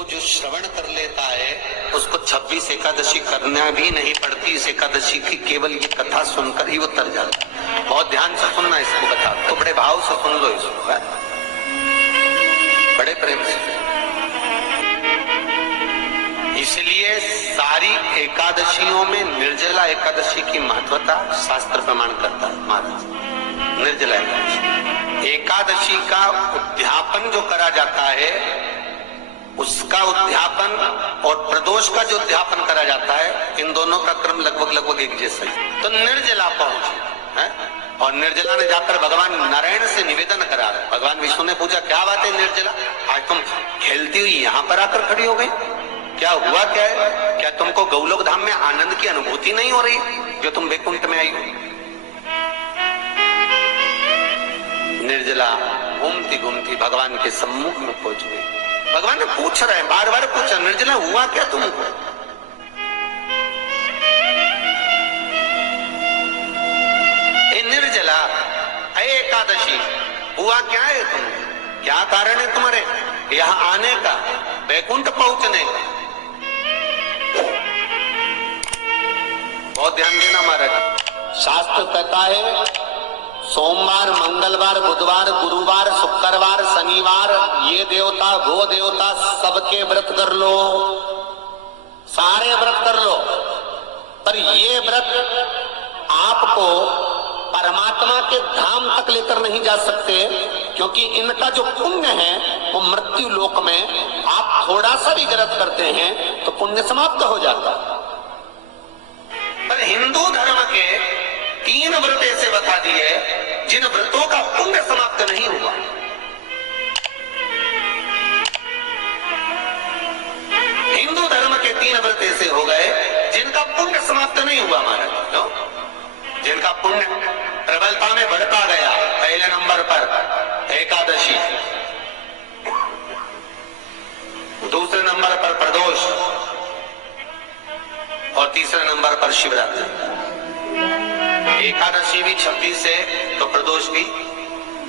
को जो श्रवण कर लेता है उसको 26 एकादशी करना भी नहीं पड़ती। इस एकादशी की केवल ये कथा सुनकर ही वो तर जाता है। बहुत ध्यान से सुनना इसको कथा, तो बड़े भाव से सुन लो इसको, है? बड़े प्रेम से। इसलिए सारी एकादशियों में निर्जला एकादशी की महत्वता शास्त्र प्रमाण करता है महाराज। निर्जला एकादशी का उद्यापन जो करा जाता है, उसका उद्यापन और प्रदोष का जो उद्यापन करा जाता है, इन दोनों का क्रम लगभग एक जैसा ही। तो निर्जला पहुंचे, और निर्जला ने जाकर भगवान नारायण से निवेदन करा। भगवान विष्णु ने पूछा, क्या बात है निर्जला, आज तुम खेलती हुई यहाँ पर आकर खड़ी हो गई, क्या हुआ, क्या है? क्या तुमको गौलोक धाम में आनंद की अनुभूति नहीं हो रही जो तुम वैकुंठ में आई हो? निर्जला घूमती घूमती भगवान के सम्मुख में पहुंच गई। भगवान ने पूछ रहे हैं, बार बार पूछा, निर्जला हुआ क्या तुमको? ए निर्जला, ए एकादशी, हुआ क्या है तुम? क्या कारण है तुम्हारे यहाँ आने का, वैकुंठ पहुंचने का? बहुत ध्यान देना महाराज। शास्त्र कहता है सोमवार, मंगलवार, बुधवार, गुरुवार, शुक्रवार, शनिवार, ये देवता वो देवता सबके व्रत कर लो, सारे व्रत कर लो, पर ये व्रत आपको परमात्मा के धाम तक लेकर नहीं जा सकते, क्योंकि इनका जो पुण्य है वो मृत्यु लोक में आप थोड़ा सा भी गलत करते हैं तो पुण्य समाप्त हो जाता है। पर हिंदू धर्म के 3 व्रत ऐसे बता दिए जिन व्रतों का पुण्य समाप्त नहीं हुआ। हिंदू धर्म के 3 व्रत ऐसे हो गए जिनका पुण्य समाप्त नहीं हुआ महाराज, जिनका पुण्य प्रबलता में बढ़ता गया। पहले नंबर पर एकादशी, दूसरे नंबर पर प्रदोष, और तीसरे नंबर पर शिवरात्रि। एकादशी भी 26 है तो प्रदोष भी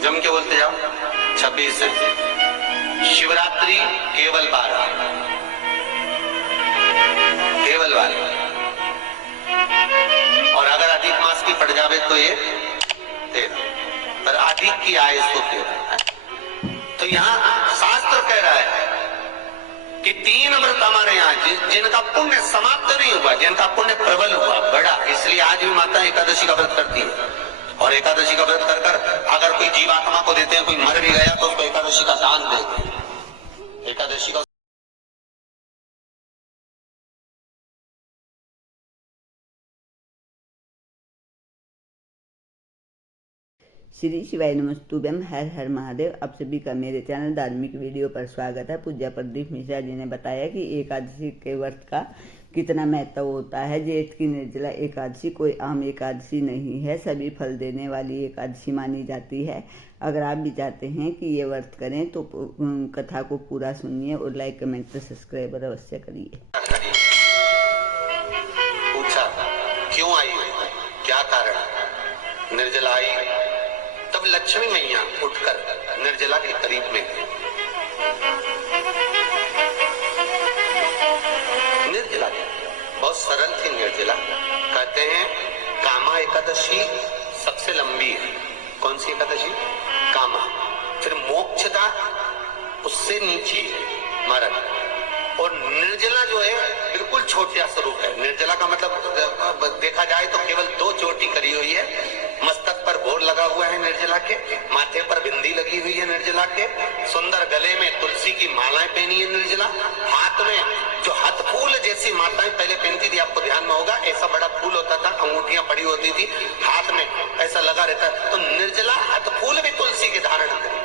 जम के बोलते जाओ 26 है। शिवरात्रि केवल 12, केवल 12, और अगर अधिक मास की पड़ जावे तो ये 13, पर अधिक की आय तो 13। तो यहाँ शास्त्र कह रहा है कि 3 व्रत हमारे यहाँ जिनका पुण्य समाप्त नहीं हुआ, जिनका पुण्य प्रबल हुआ, बड़ा, इसलिए आज भी माता एकादशी का व्रत करती है। और एकादशी का व्रत कर अगर कोई जीवात्मा को देते हैं, कोई मर भी गया तो उसको एकादशी का दान देते हैं। एकादशी का श्री शिवाय नमस्तुभ्यम, हर हर महादेव। आप सभी का मेरे चैनल धार्मिक वीडियो पर स्वागत है। पूज्य प्रदीप मिश्रा जी ने बताया कि एकादशी के व्रत का कितना महत्व होता है। जेठ की निर्जला एकादशी कोई आम एकादशी नहीं है, सभी फल देने वाली एकादशी मानी जाती है। अगर आप भी चाहते हैं कि ये व्रत करें तो कथा को पूरा सुनिए और लाइक कमेंट सब्सक्राइब अवश्य करिए। पूछा क्यों आई, क्या कारण? निर्जला आई, तब लक्ष्मी मैया उठकर निर्जला के करीब में गई। निर्जला बहुत सरल थी निर्जला। कहते हैं कामा एकादशी सबसे लंबी है। कौन सी एकादशी? कामा। फिर मोक्षदा उससे नीची है महाराज। और निर्जला जो है बिल्कुल छोटा स्वरूप है। निर्जला का मतलब देखा जाए तो केवल 2 चोटी करी हुई है। मस्तक पर बोर लगा हुआ है निर्जला के, माथे पर बिंदी लगी हुई है निर्जला के, सुंदर गले में तुलसी की मालाएं पहनी है निर्जला, हाथ में जो हाथ फूल जैसी माताएं पहले पहनती थी, आपको ध्यान में होगा, ऐसा बड़ा फूल होता था, अंगूठियां पड़ी होती थी, हाथ में ऐसा लगा रहता है। तो निर्जला हाथ फूल भी तुलसी के धारण करी।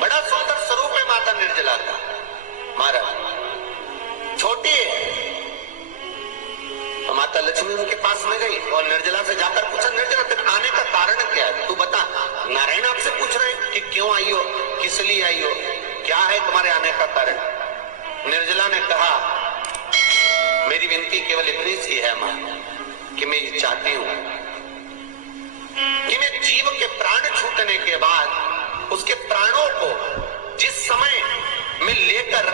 बड़ा सुंदर स्वरूप है माता निर्जला का महाराज। छोटी है तो माता लक्ष्मी उनके पास में गई और निर्जला से जाकर पूछा, निर्जला तेरे आने का कारण क्या है, तू बता। नारायण आपसे पूछ रहे हैं कि क्यों आई हो, किस लिए आई हो, क्या है तुम्हारे आने का कारण? निर्जला ने कहा, मेरी विनती केवल इतनी सी है मां कि मैं ये चाहती हूं कि मैं जीव के प्राण छूटने के बाद उसके प्राणों को जिस समय में लेकर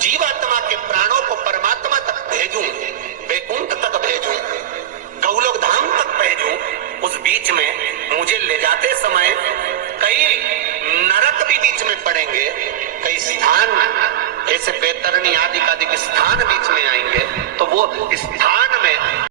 जीवात्मा के प्राणों को परमात्मा तक भेजूं, वैकुंठ तक भेजूं, गौलोक धाम तक भेजूं, उस बीच में मुझे ले जाते समय कई नरक भी बीच में पड़ेंगे, कई स्थान ऐसे बेतरनी आदि का स्थान बीच में आएंगे, तो वो स्थान में